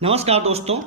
नमस्कार दोस्तों,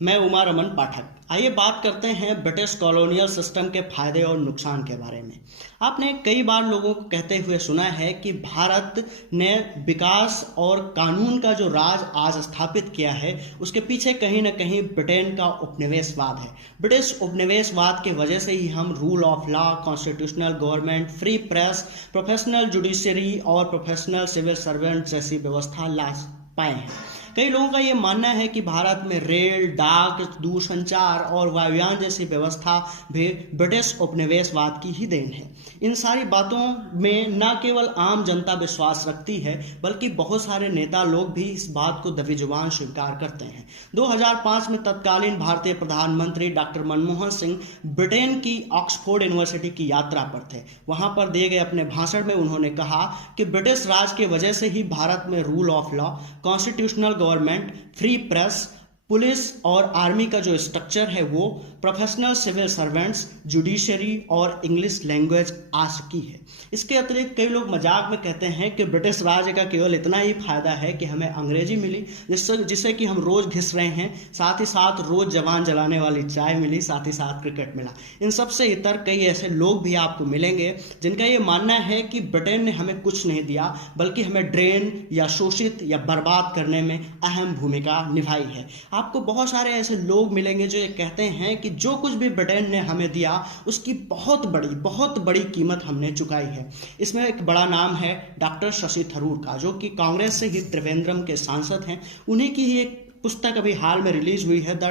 मैं उमा रमन पाठक। आइए बात करते हैं ब्रिटिश कॉलोनियल सिस्टम के फायदे और नुकसान के बारे में। आपने कई बार लोगों को कहते हुए सुना है कि भारत ने विकास और कानून का जो राज आज स्थापित किया है उसके पीछे कहीं ना कहीं ब्रिटेन का उपनिवेशवाद है। ब्रिटिश उपनिवेशवाद की वजह से ही हम rule of law, constitutional government, free press, professional judiciary और प्रोफेशनल सिविल सर्वेंट जैसी व्यवस्था ला पाए हैं। कई लोगों का ये मानना है कि भारत में रेल, डाक, दूरसंचार और वायुयान जैसी व्यवस्था भी ब्रिटिश उपनिवेशवाद की ही देन है। इन सारी बातों में न केवल आम जनता विश्वास रखती है बल्कि बहुत सारे नेता लोग भी इस बात को दबी जुबान स्वीकार करते हैं। 2005 में तत्कालीन भारतीय प्रधानमंत्री डॉक्टर मनमोहन सिंह ब्रिटेन की ऑक्सफोर्ड यूनिवर्सिटी की यात्रा पर थे। वहां पर दिए गए अपने भाषण में उन्होंने कहा कि ब्रिटिश राज की वजह से ही भारत में rule of law, constitutional government, free press, police और आर्मी का जो स्ट्रक्चर है वो प्रोफेशनल सिविल सर्वेंट्स, जुडिशरी और इंग्लिश लैंग्वेज आ सकी है। इसके अतिरिक्त कई लोग मजाक में कहते हैं कि ब्रिटिश राज का केवल इतना ही फायदा है कि हमें अंग्रेजी मिली जिससे कि हम रोज घिस रहे हैं, साथ ही साथ रोज जवान जलाने वाली चाय मिली, साथ ही साथ क्रिकेट मिला। इन सबसे इतर कई ऐसे लोग भी आपको मिलेंगे जिनका ये मानना है कि ब्रिटेन ने हमें कुछ नहीं दिया बल्कि हमें ड्रेन या शोषित या बर्बाद करने में अहम भूमिका निभाई है। आपको बहुत सारे ऐसे लोग मिलेंगे जो ये कहते हैं कि जो कुछ भी ब्रिटेन ने हमें दिया उसकी बहुत बड़ी कीमत हमने चुकाई है। इसमें एक बड़ा नाम है डॉक्टर शशि थरूर का, जो कि कांग्रेस से ही त्रिवेंद्रम के सांसद हैं। उन्हीं की ही एक पुस्तक अभी हाल में रिलीज हुई है, the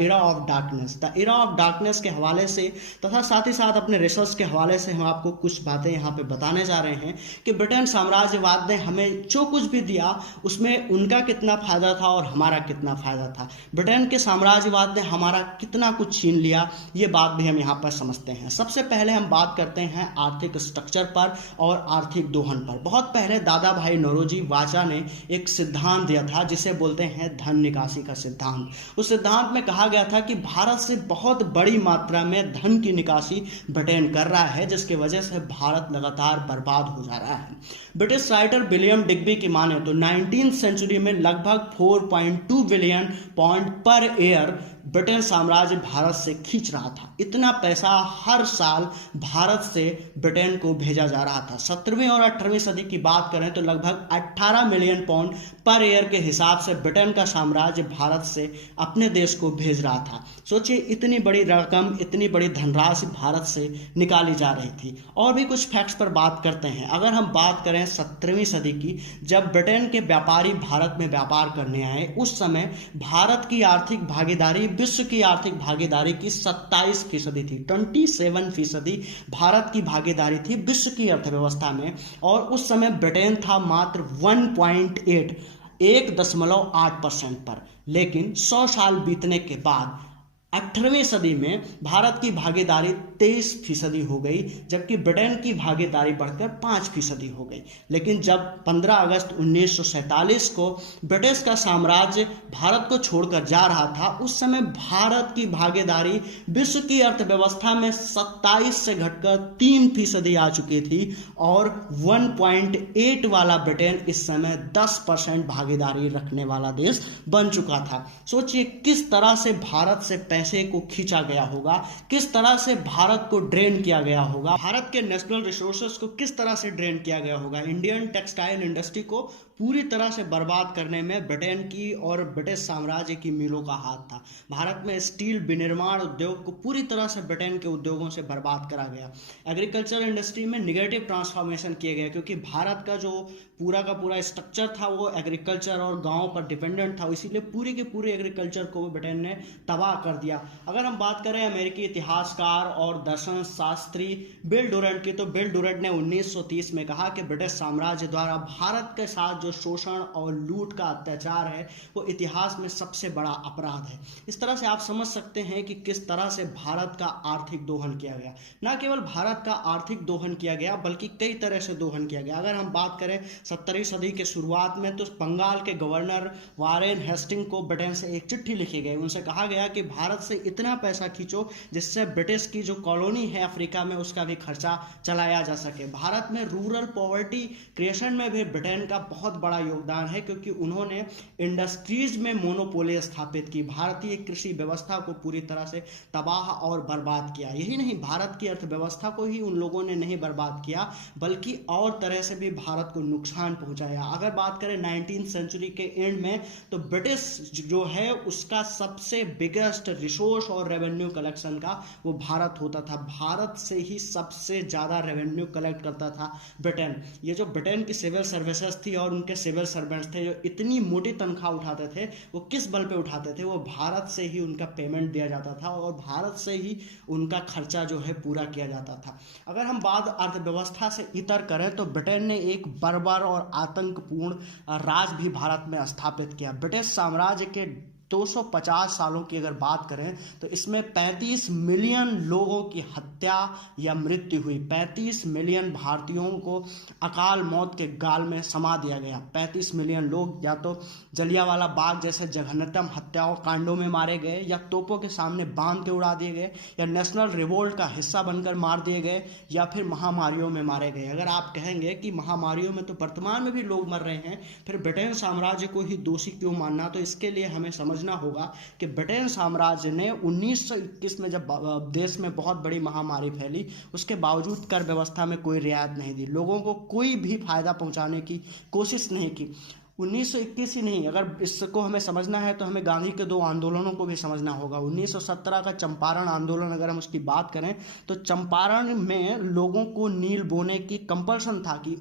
era of darkness. The era of darkness के हवाले से तथा साथ ही साथ अपने रिसर्च के हवाले से हम आपको कुछ बातें यहाँ पे बताने जा रहे हैं कि ब्रिटेन साम्राज्यवाद ने हमें जो कुछ भी दिया उसमें उनका कितना फायदा था और हमारा कितना फायदा था। ब्रिटेन के साम्राज्यवाद ने हमारा कितना कुछ छीन लिया, ये बात भी हम यहाँ पर समझते हैं। सबसे पहले हम बात करते हैं आर्थिक स्ट्रक्चर पर और आर्थिक दोहन पर। बहुत पहले दादा भाई नौरोजी वाचा ने एक सिद्धांत दिया था जिसे बोलते हैं धन निकासी का सिद्धांत। उस सिद्धांत में कहा गया था कि भारत से बहुत बड़ी मात्रा में धन की निकासी ब्रिटेन कर रहा है, जिसकी वजह से भारत लगातार बर्बाद हो जा रहा है। ब्रिटिश राइटर विलियम डिग्बी की माने तो 19वीं सेंचुरी में लगभग 4.2 billion pound per year Britain साम्राज्य भारत से खींच रहा था। इतना पैसा हर साल भारत से ब्रिटेन को भेजा जा रहा था। 17वीं और 18वीं सदी की बात करें तो लगभग 18 मिलियन पाउंड पर ईयर के हिसाब से ब्रिटेन का साम्राज्य भारत से अपने देश को भेज रहा था। सोचिए, इतनी बड़ी रकम, इतनी बड़ी धनराशि भारत से निकाली जा रही थी। और भी कुछ फैक्ट्स पर बात करते हैं। अगर हम बात करें 17वीं सदी की, जब ब्रिटेन के व्यापारी भारत में व्यापार करने आए, उस समय भारत की आर्थिक भागीदारी विश्व की आर्थिक भागीदारी की 27% थी। 27% भारत की भागीदारी थी विश्व की अर्थव्यवस्था में। और उस समय ब्रिटेन था मात्र 1.8% पर। लेकिन 100 साल बीतने के बाद 18वीं सदी में भारत की भागीदारी 23% हो गई, जबकि ब्रिटेन की भागीदारी बढ़कर 5% हो गई। लेकिन जब 15 अगस्त 1947 को ब्रिटिश का साम्राज्य भारत को छोड़कर जा रहा था, उस समय भारत की भागीदारी विश्व की अर्थव्यवस्था में 27 से घटकर 3% आ चुकी थी और 1.8 वाला ब्रिटेन इस समय 10% भागीदारी रखने वाला देश बन चुका था। सोचिए किस तरह से भारत से पैसे को खींचा गया होगा, किस तरह से भारत को ड्रेन किया गया होगा, भारत के नेशनल रिसोर्सेस को किस तरह से ड्रेन किया गया होगा। इंडियन टेक्सटाइल इंडस्ट्री को पूरी तरह से बर्बाद करने में ब्रिटेन की और ब्रिटिश साम्राज्य की मिलों का हाथ था। भारत में स्टील विनिर्माण उद्योग को पूरी तरह से ब्रिटेन के उद्योगों से बर्बाद करा गया। एग्रीकल्चर इंडस्ट्री में निगेटिव ट्रांसफॉर्मेशन किए गए, क्योंकि भारत का जो पूरा का पूरा स्ट्रक्चर था वो एग्रीकल्चर और गाँव पर डिपेंडेंट था, इसीलिए पूरी की पूरी एग्रीकल्चर को ब्रिटेन ने तबाह कर दिया। अगर हम बात करें अमेरिकी इतिहासकार और दर्शन शास्त्री बिल डुरंट की, तो बिल डुरंट ने 1930 में कहा कि ब्रिटिश साम्राज्य द्वारा भारत के साथ जो शोषण और लूट का अत्याचार है वो इतिहास में सबसे बड़ा अपराध है। इस तरह से आप समझ सकते हैं कि किस तरह से भारत का आर्थिक दोहन किया गया। न केवल भारत का आर्थिक दोहन किया गया बल्कि कई तरह से दोहन किया गया। अगर हम बात करें 17वीं सदी के शुरुआत में, तो बंगाल के गवर्नर वारेन हेस्टिंग को ब्रिटेन से एक चिट्ठी लिखी गई। उनसे कहा गया कि भारत भारत से इतना पैसा खींचो जिससे ब्रिटिश की जो कॉलोनी है अफ्रीका में उसका भी खर्चा चलाया जा सके। भारत में रूरल पॉवर्टी क्रिएशन में भी ब्रिटेन का बहुत बड़ा योगदान है, क्योंकि उन्होंने इंडस्ट्रीज में मोनोपोली स्थापित की, भारतीय कृषि व्यवस्था को पूरी तरह से तबाह और बर्बाद किया। यही नहीं, भारत की अर्थव्यवस्था को ही उन लोगों ने नहीं बर्बाद किया बल्कि और तरह से भी भारत को नुकसान पहुंचाया। अगर बात करें 19वीं सेंचुरी के एंड में, तो ब्रिटिश जो है उसका सबसे बिगेस्ट रिसोर्स और रेवेन्यू कलेक्शन का वो भारत होता था। भारत से ही सबसे ज़्यादा रेवेन्यू कलेक्ट करता था ब्रिटेन। ये जो ब्रिटेन की सिविल सर्विसेज थी और उनके सिविल सर्वेंट्स थे जो इतनी मोटी तनख्वाह उठाते थे, वो किस बल पे उठाते थे? वो भारत से ही उनका पेमेंट दिया जाता था और भारत से ही उनका खर्चा जो है पूरा किया जाता था। अगर हम बात अर्थव्यवस्था से इतर करें तो ब्रिटेन ने एक बर्बर और आतंकपूर्ण राज भी भारत में स्थापित किया। ब्रिटिश साम्राज्य के 250 सालों की अगर बात करें तो इसमें 35 मिलियन लोगों की हत्या या मृत्यु हुई। 35 मिलियन भारतीयों को अकाल मौत के गाल में समा दिया गया। 35 मिलियन लोग या तो जलियांवाला बाग जैसे जघन्यतम हत्याओं कांडों में मारे गए, या तोपों के सामने बांध के उड़ा दिए गए, या नेशनल रिवोल्ट का हिस्सा बनकर मार दिए गए, या फिर महामारियों में मारे गए। अगर आप कहेंगे कि महामारियों में तो वर्तमान में भी लोग मर रहे हैं, फिर ब्रिटेन साम्राज्य को ही दोषी क्यों मानना? तो इसके लिए हमें समझना होगा कि ब्रिटेन साम्राज्य ने 1921 में जब देश में बहुत बड़ी महामारी फैली, उसके बावजूद कर व्यवस्था में कोई रियायत नहीं दी, लोगों को कोई भी फायदा पहुंचाने की कोशिश नहीं की। 1921 ही नहीं, अगर इसको हमें समझना है तो हमें गांधी के 2 आंदोलनों को भी समझना होगा। 1917 का चंपारण आंदोलन अगर हम उसकी बात करें तो चंपारण में लोगों को नील बोने की कंपल्सन था कि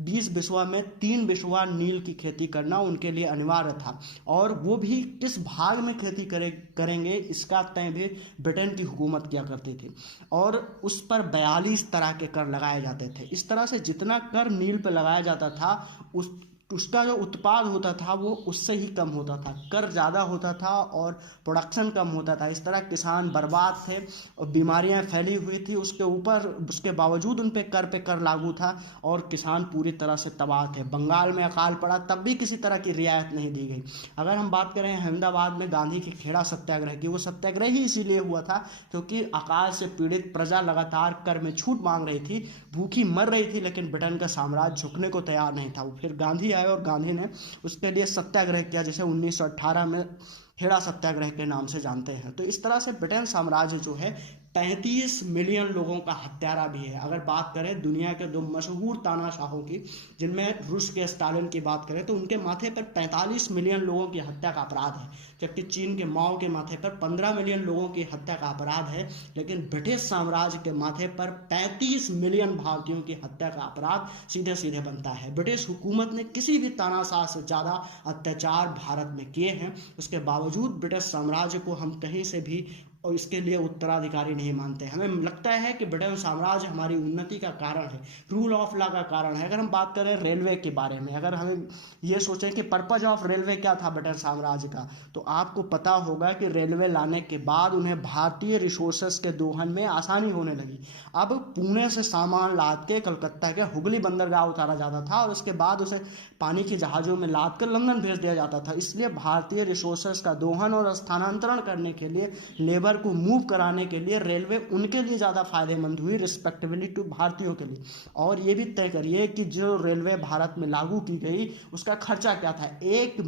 20 बिस्वा में 3 बिस्वा नील की खेती करना उनके लिए अनिवार्य था, और वो भी किस भाग में खेती करेंगे इसका तय भी ब्रिटेन की हुकूमत किया करती थी, और उस पर 42 तरह के कर लगाए जाते थे। इस तरह से जितना कर नील पर लगाया जाता था उसका जो उत्पाद होता था वो उससे ही कम होता था, कर ज़्यादा होता था और प्रोडक्शन कम होता था। इस तरह किसान बर्बाद थे और बीमारियां फैली हुई थी, उसके बावजूद उन पे कर लागू था और किसान पूरी तरह से तबाह थे। बंगाल में अकाल पड़ा तब भी किसी तरह की रियायत नहीं दी गई। अगर हम बात करें अहमदाबाद में गांधी की खेड़ा सत्याग्रह की, वो सत्याग्रह ही इसीलिए हुआ था क्योंकि अकाल से पीड़ित प्रजा लगातार कर में छूट मांग रही थी, भूखी मर रही थी, लेकिन ब्रिटेन का साम्राज्य झुकने को तैयार नहीं था। फिर गांधी और गांधी ने उसके लिए सत्याग्रह किया, जैसे 1918 में खेड़ा सत्याग्रह के नाम से जानते हैं। तो इस तरह से ब्रिटेन साम्राज्य जो है 35 मिलियन लोगों का हत्यारा भी है। अगर बात करें दुनिया के 2 मशहूर तानाशाहों की, जिनमें रूस के स्टालिन की बात करें तो उनके माथे पर 45 मिलियन लोगों की हत्या का अपराध है, जबकि चीन के माओ के माथे पर 15 मिलियन लोगों की हत्या का अपराध है। लेकिन ब्रिटिश साम्राज्य के माथे पर 35 मिलियन भारतीयों की हत्या का अपराध सीधे सीधे बनता है। ब्रिटिश हुकूमत ने किसी भी तानाशाह से ज़्यादा अत्याचार भारत में किए हैं, उसके बावजूद ब्रिटिश साम्राज्य को हम कहीं से भी और इसके लिए उत्तराधिकारी नहीं मानते। हमें लगता है कि ब्रिटेन साम्राज्य हमारी उन्नति का कारण है, रूल ऑफ लॉ का कारण है। अगर हम बात करें रेलवे के बारे में, अगर हमें ये सोचें कि पर्पज ऑफ रेलवे क्या था ब्रिटेन साम्राज्य का, तो आपको पता होगा कि रेलवे लाने के बाद उन्हें भारतीय रिसोर्सेस के दोहन में आसानी होने लगी। अब पुणे से सामान लाद के कलकत्ता के हुगली बंदरगाह उतारा जाता था और उसके बाद उसे पानी की जहाज़ों में लाद कर लंदन भेज दिया जाता था। इसलिए भारतीय रिसोर्सेस का दोहन और स्थानांतरण करने के लिए, लेबर को मूव कराने के लिए रेलवे उनके लिए ज़्यादा फायदेमंद हुई रिस्पेक्टिवली टू भारतीयों के लिए। और ये भी तय करिए कि जो रेलवे भारत में लागू की गई उसका खर्चा क्या था। 1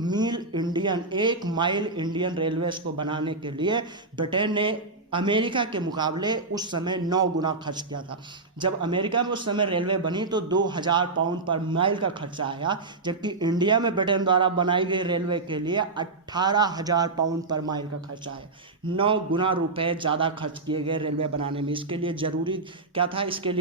माइल इंडियन रेलवे को बनाने के लिए ब्रिटेन ने अमेरिका के मुकाबले उस समय 9 गुना खर्च किया था। जब अमेरिका में उस समय रेलवे बनी तो 2000 पाउंड पर माइल का खर्चा आया, जबकि इंडिया में ब्रिटेन द्वारा बनाई गई रेलवे के लिए 18,000 पाउंड पर माइल का खर्चा आया। 9 गुना रुपए ज़्यादा खर्च किए गए रेलवे बनाने में। इसके लिए जरूरी क्या था, इसके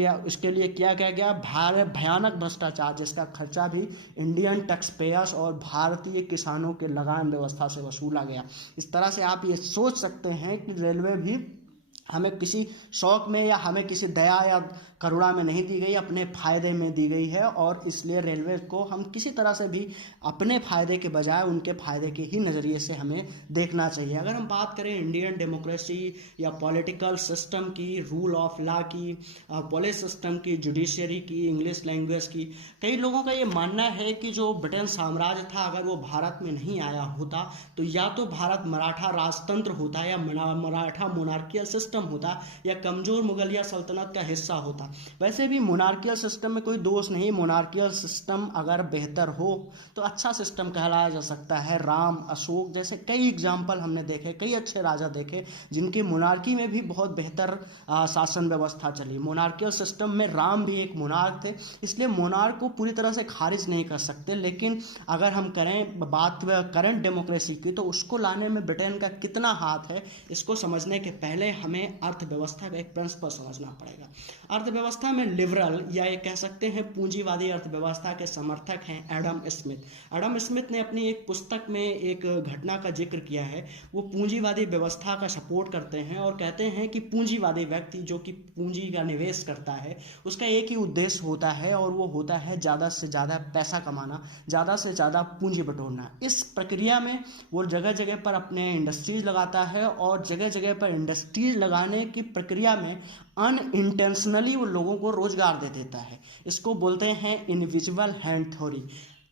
लिए क्या गया, भयानक भ्रष्टाचार, जिसका खर्चा भी इंडियन टैक्स पेयर्स और भारतीय किसानों के लगान व्यवस्था से वसूला गया। इस तरह से आप ये सोच सकते हैं कि रेलवे भी हमें किसी शौक में या हमें किसी दया या करुणा में नहीं दी गई, अपने फायदे में दी गई है। और इसलिए रेलवे को हम किसी तरह से भी अपने फायदे के बजाय उनके फायदे के ही नज़रिए से हमें देखना चाहिए। अगर हम बात करें इंडियन डेमोक्रेसी या पॉलिटिकल सिस्टम की, रूल ऑफ लॉ की, पुलिस सिस्टम की, जुडिशरी की, इंग्लिश लैंग्वेज की, कई लोगों का ये मानना है कि जो ब्रिटेन साम्राज्य था अगर वो भारत में नहीं आया होता तो या तो भारत मराठा राजतंत्र होता या मराठा मोनार्कियल सिस्टम होता या कमजोर मुगलिया सल्तनत का हिस्सा होता। वैसे भी मोनार्कियल सिस्टम में कोई दोष नहीं, मोनार्कियल सिस्टम अगर बेहतर हो तो अच्छा सिस्टम कहलाया जा सकता है। राम, अशोक जैसे कई एग्जाम्पल हमने देखे, कई अच्छे राजा देखे जिनकी मोनार्की में भी बहुत बेहतर शासन व्यवस्था चली। मोनार्कियल सिस्टम में राम भी एक मोनार्क थे, इसलिए मोनार्क को पूरी तरह से खारिज नहीं कर सकते। लेकिन अगर हम करें बात करंट डेमोक्रेसी की तो उसको लाने में ब्रिटेन का कितना हाथ है, इसको समझने के पहले हमें अर्थव्यवस्था का एक प्रिंसिपल समझना पड़ेगा। अर्थव्यवस्था में लिबरल या ये कह सकते हैं पूंजीवादी अर्थव्यवस्था के समर्थक हैं एडम स्मिथ। एडम स्मिथ ने अपनी एक पुस्तक में एक घटना का जिक्र किया है। वो पूंजीवादी व्यवस्था का सपोर्ट करते हैं और कहते हैं कि पूंजीवादी व्यक्ति जो कि पूंजी का निवेश करता है उसका एक ही उद्देश्य होता है और वो होता है ज़्यादा से ज़्यादा पैसा कमाना, ज़्यादा से ज़्यादा पूंजी बटोरना। इस प्रक्रिया में वो जगह जगह पर अपने इंडस्ट्रीज लगाता है और जगह जगह पर इंडस्ट्रीज लगाने की प्रक्रिया में अनइंटेंशनली वो लोगों को रोजगार दे देता है। इसको बोलते हैं इनविजिबल हैंड थ्योरी,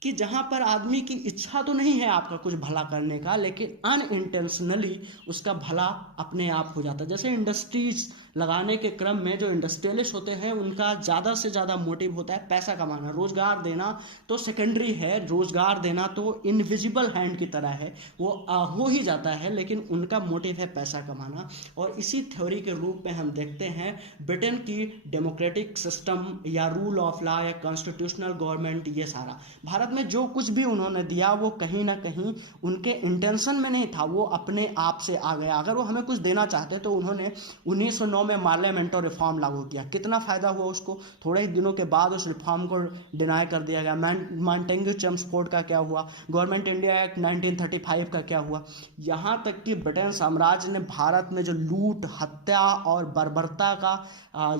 कि जहाँ पर आदमी की इच्छा तो नहीं है आपका कुछ भला करने का, लेकिन अनइंटेंशनली उसका भला अपने आप हो जाता है। जैसे इंडस्ट्रीज लगाने के क्रम में जो इंडस्ट्रियलिस्ट होते हैं उनका ज़्यादा से ज़्यादा मोटिव होता है पैसा कमाना, रोजगार देना तो सेकेंडरी है, रोजगार देना तो इनविजिबल हैंड की तरह है, वो हो ही जाता है, लेकिन उनका मोटिव है पैसा कमाना। और इसी थ्योरी के रूप में हम देखते हैं ब्रिटेन की डेमोक्रेटिक सिस्टम या रूल ऑफ लॉ या कॉन्स्टिट्यूशनल गवर्नमेंट, ये सारा भारत में जो कुछ भी उन्होंने दिया वो कहीं ना कहीं उनके इंटेंशन में नहीं था, वो अपने आप से आ गया। अगर वो हमें कुछ देना चाहते तो उन्होंने 1909 में पार्लियामेंटो रिफॉर्म लागू किया। कितना फायदा हुआ उसको, थोड़े ही दिनों के बाद उस रिफॉर्म को डिनाई कर दिया गया। मॉन्टेग्यू चेम्सफोर्ड का क्या हुआ, गवर्नमेंट इंडिया एक्ट 1935 का क्या हुआ। यहाँ तक कि ब्रिटेन साम्राज्य ने भारत में जो लूट, हत्या और बर्बरता का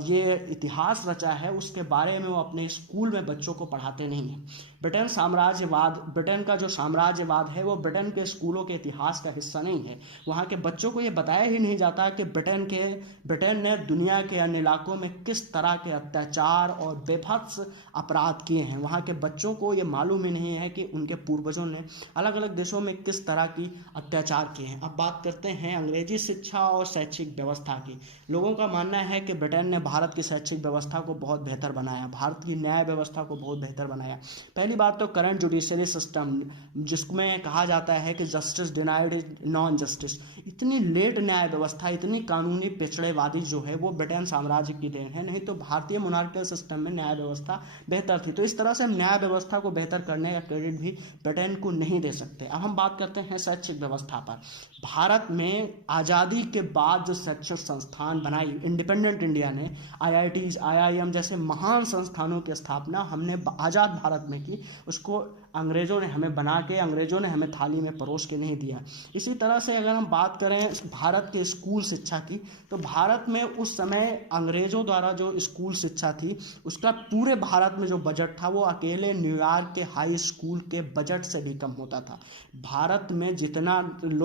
ये इतिहास रचा है उसके बारे में वो अपने स्कूल में बच्चों को पढ़ाते नहीं हैं। ब्रिटेन का जो साम्राज्यवाद है वो ब्रिटेन के स्कूलों के इतिहास का हिस्सा नहीं है। वहाँ के बच्चों को ये बताया ही नहीं जाता कि ब्रिटेन ने दुनिया के अन्य इलाकों में किस तरह के अत्याचार और बेभत्स अपराध किए हैं। वहाँ के बच्चों को ये मालूम ही नहीं है कि उनके पूर्वजों ने अलग अलग देशों में किस तरह की अत्याचार किए हैं। अब बात करते हैं अंग्रेजी शिक्षा और शैक्षिक व्यवस्था की। लोगों का मानना है कि ब्रिटेन ने भारत की शैक्षिक व्यवस्था को बहुत बेहतर बनाया, भारत की न्याय व्यवस्था को बहुत बेहतर बनाया। पहली बात तो करंट जुडिशरी सिस्टम, जिसमें कहा जाता है कि justice denied is non justice, इतनी लेट न्याय व्यवस्था, इतनी कानूनी पिछड़ेवादी जो है वो ब्रिटेन साम्राज्य की देन है, नहीं तो भारतीय मोनार्कियल सिस्टम में न्याय व्यवस्था बेहतर थी। तो इस तरह से हम न्याय व्यवस्था को बेहतर करने का क्रेडिट भी ब्रिटेन को नहीं दे सकते। अब हम बात करते हैं शैक्षिक व्यवस्था पर। भारत में आज़ादी के बाद जो शैक्षिक संस्थान बनाई इंडिपेंडेंट इंडिया ने, IITs, IIM जैसे महान संस्थानों की स्थापना हमने आज़ाद भारत में की, उसको अंग्रेज़ों ने हमें बना के, अंग्रेज़ों ने हमें थाली में परोस के नहीं दिया। इसी तरह से अगर हम बात करें भारत के स्कूल शिक्षा की, तो भारत में उस समय अंग्रेज़ों द्वारा जो स्कूल शिक्षा थी उसका पूरे भारत में जो बजट था वो अकेले न्यूयॉर्क के हाई स्कूल के बजट से भी कम होता था। भारत में जितना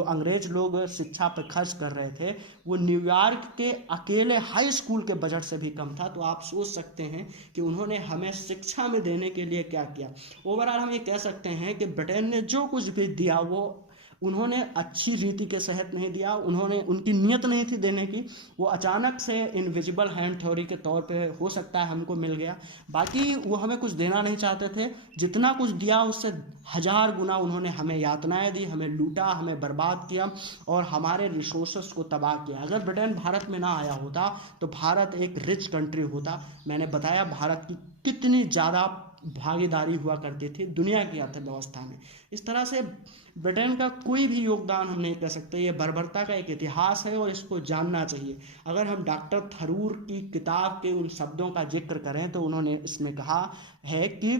अंग्रेज लोग शिक्षा पर खर्च कर रहे थे वो न्यूयॉर्क के अकेले हाई स्कूल के बजट से भी कम था। तो आप सोच सकते हैं कि उन्होंने हमें शिक्षा में देने के लिए क्या किया। ओवरऑल हम ये कह सकते हैं कि ब्रिटेन ने जो कुछ भी दिया वो उन्होंने अच्छी रीति के तहत नहीं दिया, उन्होंने उनकी नीयत नहीं थी देने की, वो अचानक से इनविजिबल हैंड थ्योरी के तौर पे हो सकता है हमको मिल गया। बाकी वो हमें कुछ देना नहीं चाहते थे, जितना कुछ दिया उससे 1000 गुना उन्होंने हमें यातनाएं दी, हमें लूटा, हमें बर्बाद किया और हमारे रिसोर्सेस को तबाह किया। अगर ब्रिटेन भारत में ना आया होता तो भारत एक रिच कंट्री होता। मैंने बताया भारत की कितनी ज़्यादा भागीदारी हुआ करती थी दुनिया की अर्थव्यवस्था में। इस तरह से ब्रिटेन का कोई भी योगदान हम नहीं कर सकते। ये बर्बरता का एक इतिहास है और इसको जानना चाहिए। अगर हम डॉक्टर थरूर की किताब के उन शब्दों का जिक्र करें तो उन्होंने इसमें कहा है कि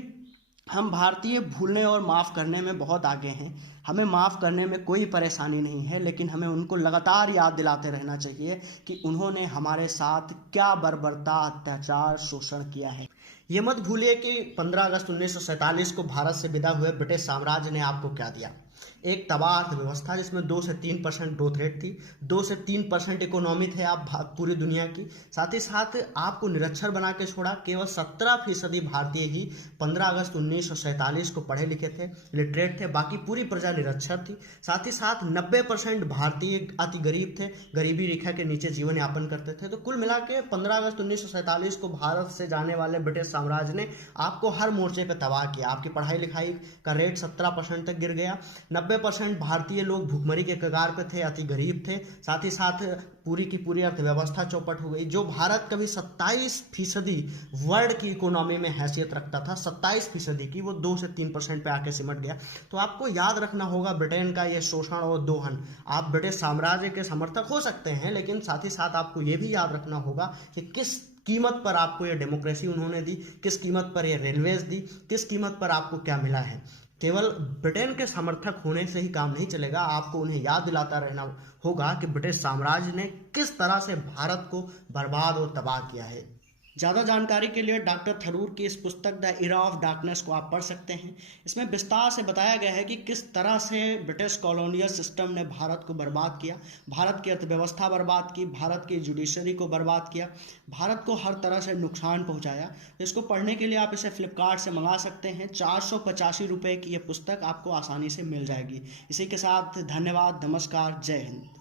हम भारतीय भूलने और माफ़ करने में बहुत आगे हैं। हमें माफ़ करने में कोई परेशानी नहीं है, लेकिन हमें उनको लगातार याद दिलाते रहना चाहिए कि उन्होंने हमारे साथ क्या बर्बरता, अत्याचार, शोषण किया है। ये मत भूलिए कि 15 अगस्त 1947 को भारत से विदा हुए ब्रिटिश साम्राज्य ने आपको क्या दिया। एक तबाह अर्थव्यवस्था जिसमें 2 से 3% ग्रोथ रेट थी, 2 से 3% इकोनॉमी थे आप पूरी दुनिया की। साथ ही साथ आपको निरक्षर बना के छोड़ा। केवल 17% भारतीय ही 15 अगस्त 1947 को पढ़े लिखे थे, लिटरेट थे, बाकी पूरी प्रजा निरक्षर थी। साथ ही साथ 90% भारतीय अति गरीब थे, गरीबी रेखा के नीचे जीवन यापन करते थे। तो कुल मिला के 15 अगस्त 1947 को भारत से जाने वाले ब्रिटिश साम्राज्य ने आपको हर मोर्चे पर तबाह किया। आपकी पढ़ाई लिखाई का रेट 17% तक गिर गया। 90% भारतीय लोग भुखमरी के कगार पे थे, अति गरीब थे। साथ ही साथ पूरी की पूरी अर्थव्यवस्था चौपट हो गई। जो भारत कभी 27% वर्ल्ड की इकोनॉमी में हैसियत रखता था, 27% की, वो 2 से 3% पे आके सिमट गया। तो आपको याद रखना होगा ब्रिटेन का ये शोषण और दोहन। आप ब्रिटिश साम्राज्य के समर्थक हो सकते हैं, लेकिन साथ ही साथ आपको ये भी याद रखना होगा कि किस कीमत पर आपको ये डेमोक्रेसी उन्होंने दी, किस कीमत पर ये रेलवेज दी, किस कीमत पर आपको क्या मिला है। केवल ब्रिटेन के समर्थक होने से ही काम नहीं चलेगा, आपको उन्हें याद दिलाता रहना होगा कि ब्रिटिश साम्राज्य ने किस तरह से भारत को बर्बाद और तबाह किया है। ज़्यादा जानकारी के लिए डॉक्टर थरूर की इस पुस्तक द इरा ऑफ डार्कनेस को आप पढ़ सकते हैं। इसमें विस्तार से बताया गया है कि किस तरह से ब्रिटिश कॉलोनियल सिस्टम ने भारत को बर्बाद किया, भारत की अर्थव्यवस्था बर्बाद की, भारत की जुडिशरी को बर्बाद किया, भारत को हर तरह से नुकसान पहुंचाया। इसको पढ़ने के लिए आप इसे फ्लिपकार्ट से मंगा सकते हैं। 485 रुपये की यह पुस्तक आपको आसानी से मिल जाएगी। इसी के साथ धन्यवाद, नमस्कार, जय हिंद।